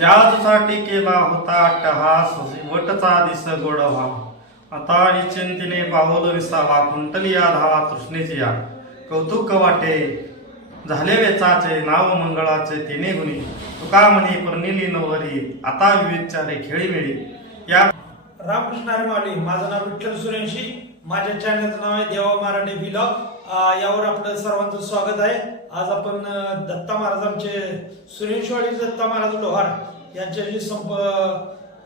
याजसाठी केला होता अट्टहास वटचा दिस गोडवा आता निश्चिंतीने पाहुल विसावा कुंटली या धावा तृष्णेची या कौतुक वाटे झाले वेचाचे नाव मंगळाचे तिने गुणी. तुका म्हणे पर्णिली नवरी आता विविधचारे खेळी मिळी. या रामकृष्ण हरी माझं नाव विठ्ठल सुरेंशी माझ्या चॅनलचं नाव आहे देवा मराठी व्लॉग यावर आपलं सर्वांचं स्वागत आहे. आज आपण दत्ता महाराज आमचे सुरेंशवाडी दत्ता महाराज लोहार यांच्याशी संप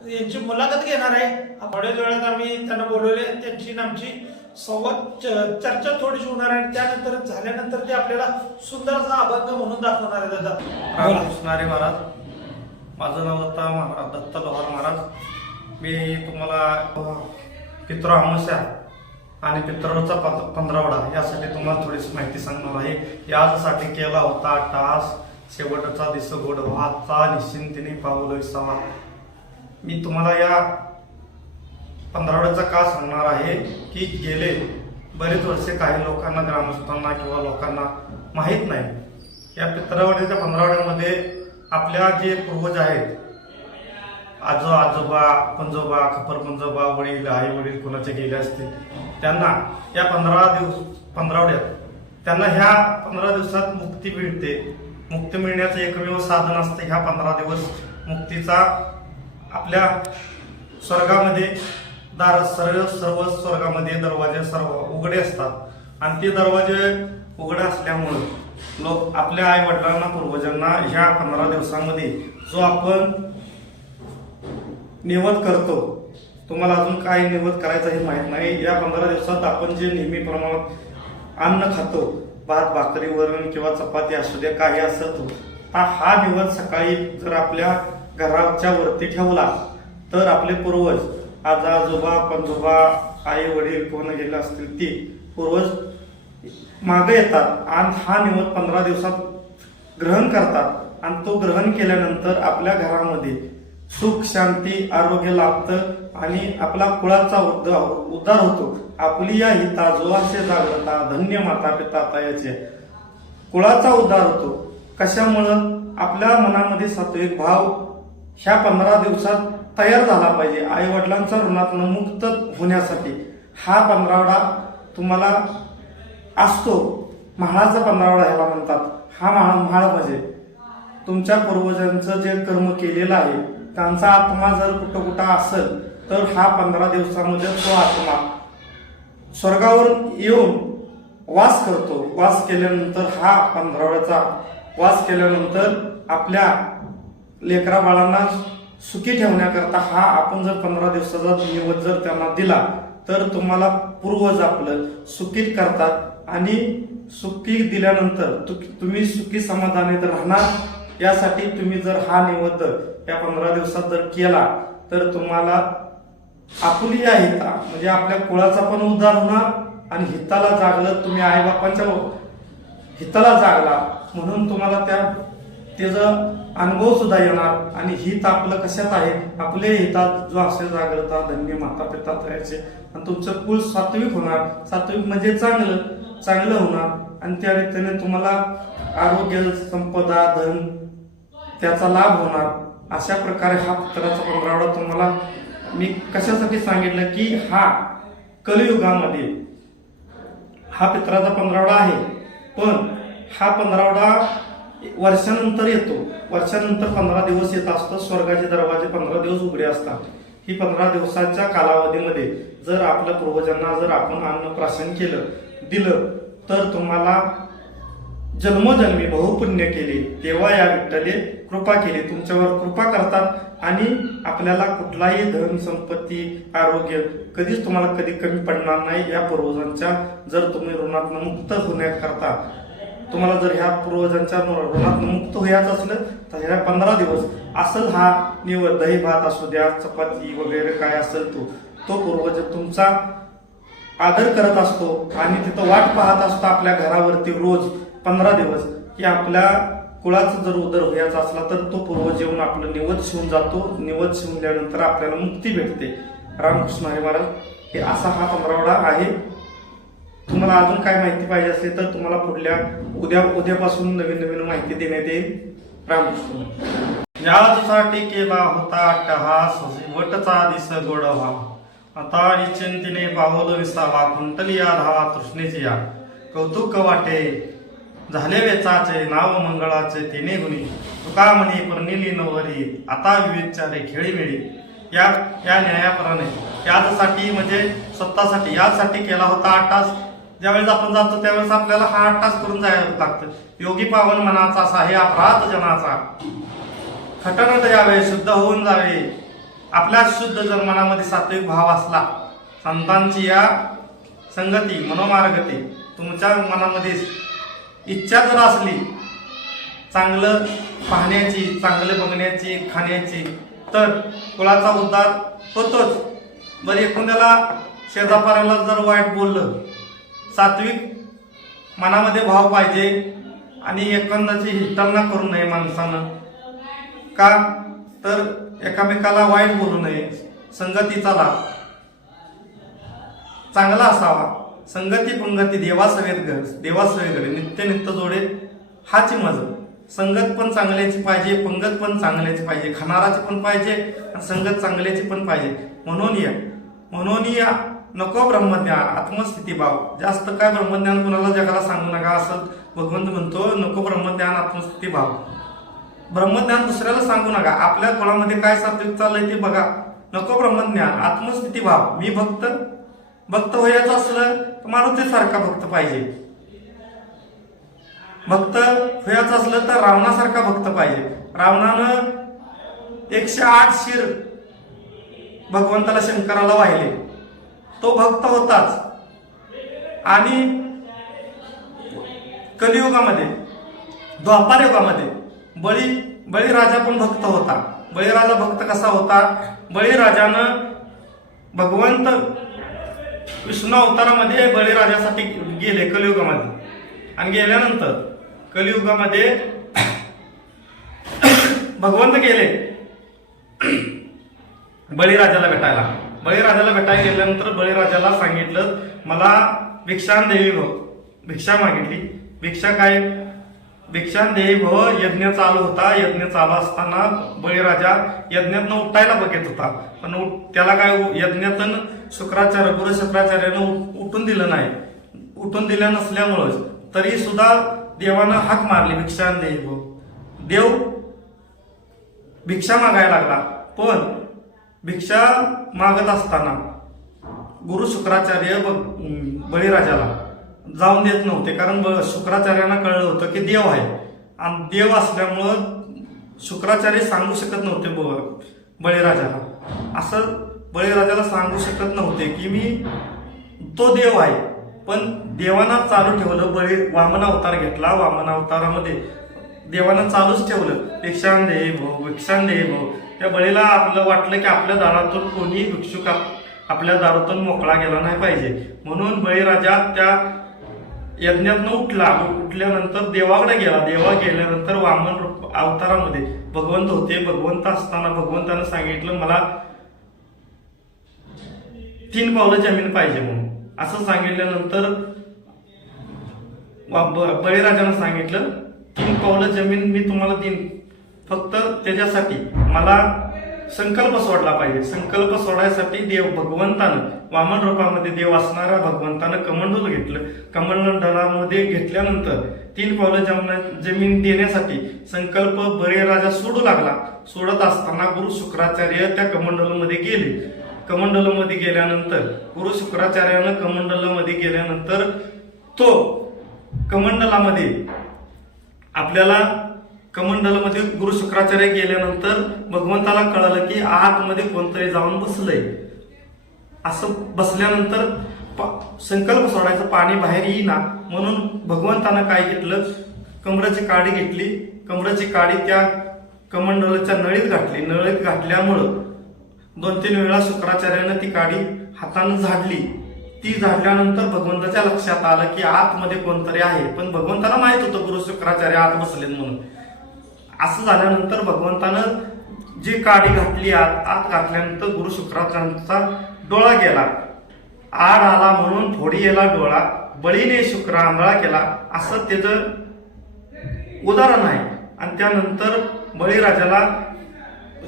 यांची मुलाखत घेणार आहे. थोड्याच वेळात आम्ही त्यांना बोलवले. त्यांची आमची संवाद च- चर्चा थोडीशी होणार आहे. आणि त्यानंतर झाल्यानंतर ते आपल्याला सुंदरसा अभंग म्हणून दाखवणार आहे दादा महाराज? माझं नाव दत्ता महाराज दत्ता लोहार महाराज. मी तुम्हाला पित्र अमावस्या आणि पितृचा पंधरावडा यासाठी तुम्हाला थोडीशी माहिती सांगणार आहे. यासाठी केला होता टास शेवटचा दिस गोड वाचा निश्चिंतीने पावलं विसावा मी तुम्हाला या पंधरावड्याचा का सांगणार आहे? की गेले बरेच वर्षे काही लोकांना ग्रामस्थांना किंवा लोकांना माहीत नाही. या पितरावडीच्या पंधरावड्यामध्ये आपल्या जे पूर्वज आहेत आजो आजोबा पंजोबा खपर पंजोबा वडील आई वडील कोणाचे गेले असतील? त्यांना या पंधरा दिवस पंधरावड्यात त्यांना ह्या पंधरा दिवसात मुक्ती मिळते. मुक्ती मिळण्याचं एकमेव साधन असतं ह्या पंधरा दिवस मुक्तीचा आपल्या स्वर्गामध्ये दार सर्व सर्व स्वर्गामध्ये दरवाजे सर्व उघडे असतात. आणि ते दरवाजे उघडे असल्यामुळं लोक आपल्या आई वडिलांना पूर्वजांना ह्या पंधरा दिवसामध्ये जो आपण निवत करतो तुम्हाला अजून काय निवड करायचं हे माहीत नाही. या पंधरा दिवसात आपण जे नेहमी प्रमाणात अन्न खातो भात भाकरी वरण किंवा चपाती असू द्या काही असत हा दिवस सकाळी जर आपल्या घराच्या वरती ठेवला तर आपले पूर्वज आजा आजोबा पंजोबा आई वडील कोण गेले असतील ती पूर्वज मागे येतात आणि हा निवड पंधरा दिवसात ग्रहण करतात. आणि तो ग्रहण केल्यानंतर आपल्या घरामध्ये सुख शांती आरोग्य लाभतं. आणि आपला कुळाचा उद्धार उद्धार होतो. आपली या हिता जोवाचे जागृता धन्य माता पिता तयाचे. कुळाचा उद्धार होतो. कशामुळं? आपल्या मनामध्ये सात्विक भाव ह्या पंधरा दिवसात तयार झाला पाहिजे. आई वडिलांचा ऋणातनं मुक्त होण्यासाठी. हा पंधरावडा तुम्हाला असतो. महाळाचा पंधरावडा ह्याला म्हणतात. हा महाळ महाळ म्हणजे तुमच्या पूर्वजांचं जे कर्म केलेलं आहे त्यांचा आत्मा जर कुठं कुठं असेल तर हा पंधरा दिवसामध्ये तो आत्मा स्वर्गावर येऊन वास करतो. वास केल्यानंतर हा पंधरावड्याचा वास केल्यानंतर आपल्या लेकरा बाळांना सुखी ठेवण्याकरता हा आपण जर पंधरा दिवसाचा निवड जर त्यांना दिला तर तुम्हाला पूर्वज आपलं सुखीत करतात आणि सुखी दिल्यानंतर तु- तुम्ही सुखी समाधानीत राहणार. यासाठी तुम्ही जर हा निवद या पंधरा दिवसात जर केला तर तुम्हाला आपुली या हिता. म्हणजे आपल्या कुळाचा पण उद्धार होणार आणि हिताला जागलं तुम्ही आईबापांच्या हिताला जागला. म्हणून तुम्हाला त्या त्याचा अनुभव सुद्धा येणार. आणि हित आपलं कशात आहे? आपले हितात जो असे जागृता धन्य माता पिता तयाचे आणि तुमचं कुळ सात्विक होणार. सात्विक म्हणजे चांगलं चांगलं होणार. आणि त्या रीतीने तुम्हाला आरोग्य संपदा धन त्याचा लाभ होणार. अशा प्रकारे हा पुत्राचा पंधरावडा तुम्हाला मी कशासाठी सांगितलं की हा कलियुगामध्ये हा पित्राचा पंधरावडा आहे पण हा पंधरावडा वर्षानंतर येतो. वर्षानंतर पंधरा दिवस येत असतो स्वर्गाचे दरवाजे पंधरा दिवस उघडे असतात. ही पंधरा दिवसाच्या कालावधीमध्ये जर आपल्या पूर्वजांना जर आपण अन्न प्राशन केलं दिलं तर तुम्हाला जन्मोजन्मी बहुपुण्य केले तेव्हा या विठ्ठले कृपा केली. तुमच्यावर कृपा करतात आणि आपल्याला कुठलाही धन संपत्ती आरोग्य कधीच तुम्हाला कधी कमी पडणार नाही. या पूर्वजांच्या जर तुम्ही ऋणातनं मुक्त होण्याकरता तुम्हाला जर ह्या पूर्वजांच्या ऋणातनं मुक्त व्हायचं असलं तर ह्या पंधरा दिवस असल हा निवड दही भात असू द्या चपाती वगैरे काय असेल तो तो पूर्वज तुमचा आदर करत असतो आणि तिथं वाट पाहत असतो आपल्या घरावरती रोज. पंधरा दिवस की आपल्या कुळाचं जर उदर व्हायचा असला तर तो पूर्व येऊन आपलं निवद शिवून जातो. निवद शिवल्यानंतर आपल्याला मुक्ती भेटते. रामकृष्ण हरी महाराज हे असा हा पंधरावडा आहे. तुम्हाला अजून काय माहिती पाहिजे असेल तर तुम्हाला पुढल्या उद्या उद्यापासून नवीन नवीन माहिती देण्यात येईल. रामकृष्ण. याजसाठी केला होता टहास वटचा दिस गोड व्हा आता निश्चिंतीने बाहुल विसावा कुंटली या धावा तृष्णेची या कौतुक वाटे झाले वेचाचे नाव मंगळाचे तिने गुणी. तुका म्हणे पर्णिली नवरी आता विवेकचारे खेळीमेळी या या न्यायापराने याचसाठी म्हणजे स्वतःसाठी यासाठी केला होता आठ तास. ज्यावेळेस आपण जातो त्यावेळेस आपल्याला हा आठ तास करून जायला लागतं. योगी पावन मनाचा असा हे अपराध जनाचा. खटनट यावे शुद्ध होऊन जावे. आपल्या शुद्ध जर मनामध्ये सात्विक भाव असला. संतांची या संगती मनोमार्गती तुमच्या मनामध्ये इच्छा जर असली चांगलं पाहण्याची चांगलं बघण्याची खाण्याची तर कुळाचा उद्धार होतोच. बरं एखाद्याला शेजापाऱ्याला जर वाईट बोललं सात्विक मनामध्ये भाव पाहिजे आणि एखाद्याची हिटलना करू नये माणसानं का? तर एकामेकाला वाईट बोलू नये. संगतीचा लाभ. चांगला असावा. संगती पंगती देवासवेत घर देवासवेकडे नित्य नित्य जोडे हाची मज संगत पण चांगल्याची पाहिजे पंगत पण चांगल्याची पाहिजे खाणाराची पण पाहिजे आणि संगत चांगल्याची पण पाहिजे. म्हणून या. म्हणून या. नको ब्रह्मज्ञान आत्मस्थिती भाव. जास्त काय ब्रह्मज्ञान कुणाला जगाला सांगू नका असं भगवंत म्हणतो नको ब्रह्मज्ञान आत्मस्थिती भाव. ब्रह्मज्ञान दुसऱ्याला सांगू नका. आपल्या कुळामध्ये काय सात्विक चाललंय ते बघा. नको ब्रह्मज्ञान आत्मस्थिती भाव. मी भक्त भक्त व्हायचं असलं तर मारुतीसारखा भक्त पाहिजे. भक्त व्हायचं असलं तर रावणासारखा भक्त पाहिजे. रावणानं एकशे आठ शिर भगवंताला शंकराला वाहिले. तो भक्त होताच. आणि कलियुगामध्ये द्वापार युगामध्ये बळी बळीराजा पण भक्त होता. बळीराजा भक्त कसा होता? बळीराजानं भगवंत विष्णू अवतारामध्ये बळीराजासाठी गेले कलियुगामध्ये. आणि गेल्यानंतर कलियुगामध्ये भगवंत गेले. बळीराजाला भेटायला. बळीराजाला भेटायला गेल्यानंतर बळीराजाला सांगितलं मला भिक्षा देवी भिक्षा मागितली. भिक्षा काय? भिक्षांदेही भव यज्ञ चालू होता. यज्ञ चालू असताना बळीराजा यज्ञातनं उठायला बघत होता. पण त्याला काय यज्ञातन शुक्राचार्य गुरु शुक्राचार्यानं उठून दिलं नाही. उठून दिलं नसल्यामुळंच तरी सुद्धा देवानं हाक मारली भिक्षांदेही भव. देव भिक्षा मागायला लागला. पण भिक्षा मागत असताना गुरु शुक्राचार्य ब- बळीराजाला जाऊन देत नव्हते. कारण शुक्राचार्यांना कळलं होतं की देव आहे. आणि देव असल्यामुळं शुक्राचार्य सांगू शकत नव्हते ब- बळीराजाला. असं बळीराजाला सांगू शकत नव्हते की मी तो देव आहे. पण देवांना चालू ठेवलं बळी वामनावतार घेतला. वामनावतारामध्ये देवानं चालूच ठेवलं. भिक्षान दे भाऊ भिक्षान दे भाऊ त्या बळीला आपलं वाटलं की आपल्या दारातून कोणी भिक्षुक आप- आपल्या दारातून मोकळा गेला नाही पाहिजे. म्हणून बळीराजा त्या यज्ञातनं उठला उठल्यानंतर देवाकडे गेला. देवा गेल्यानंतर वामन रूप अवतारामध्ये भगवंत होते. भगवंत असताना भगवंतानं सांगितलं मला तीन पावलं जमीन पाहिजे म्हणून. असं सांगितल्यानंतर बळीराजानं सांगितलं तीन पावलं जमीन मी तुम्हाला देईन. फक्त त्याच्यासाठी मला संकल्प सोडला पाहिजे. संकल्प सोडायसाठी देव भगवंतानं वामन रूपामध्ये देव असणाऱ्या भगवंतानं कमंडल घेतलं. कमंडलामध्ये घेतल्यानंतर तीन पावलं जमीन देण्यासाठी संकल्प बरे राजा सोडू लागला. सोडत असताना गुरु शुक्राचार्य त्या कमंडलमध्ये गेले. कमंडलमध्ये गेल्यानंतर गुरु शुक्राचार्यानं कमंडलमध्ये गेल्यानंतर तो कमंडलामध्ये आपल्याला कमंडलमध्ये गुरु शुक्राचार्य गेल्यानंतर भगवंताला कळालं की आतमध्ये कोणतरी जाऊन बसलंय. असं बसल्यानंतर प- संकल्प सोडायचं पाणी बाहेर येईना. म्हणून भगवंतानं काय घेतलं? कमराची काडी घेतली. कमराची काडी त्या कमंडलाच्या नळीत घातली. नळीत घातल्यामुळं दोन तीन वेळा शुक्राचार्यानं ती काडी हातानं झाडली. ती झाडल्यानंतर भगवंताच्या लक्षात आलं की आतमध्ये कोणतरी आहे. पण भगवंताला माहीत होतं गुरु शुक्राचार्य आत बसलेत म्हणून. असं झाल्यानंतर भगवंतानं जी काडी घातली आत आत घातल्यानंतर गुरु शुक्राचार्यांचा डोळा गेला आड आला म्हणून थोडी गेला डोळा बळीने शुक्र आंधळा केला. असं त्याचं उदाहरण आहे. आणि त्यानंतर बळीराजाला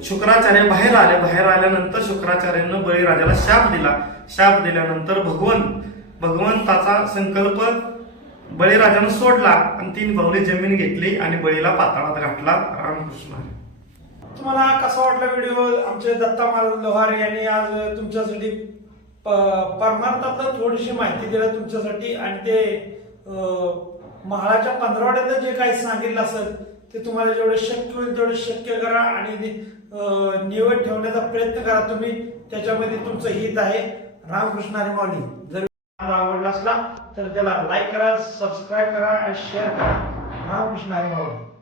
शुक्राचार्य बाहेर आले. बाहेर आल्यानंतर शुक्राचार्यानं बळीराजाला शाप दिला. शाप दिल्यानंतर भगवन भगवंताचा संकल्प बळीराजानं सोडला आणि तीन पावले जमीन घेतली आणि बळीला पाताळात घातला रामकृष्ण तुम्हाला कसा वाटला व्हिडिओ आमचे दत्ता माल लोहार यांनी आज तुमच्यासाठी प- थोडीशी माहिती दिली तुमच्यासाठी आणि ते महाळाच्या पंधरावड्यात जे काही सांगितलं असेल ते तुम्हाला जेवढे शक्य होईल तेवढे शक्य करा आणि निवड ठेवण्याचा प्रयत्न करा तुम्ही. त्याच्यामध्ये तुमचं हित आहे. रामकृष्ण हरी माऊली जर आवडला असला तर त्याला लाईक करा सबस्क्राईब करा आणि शेअर करा. रामकृष्ण आहे माऊली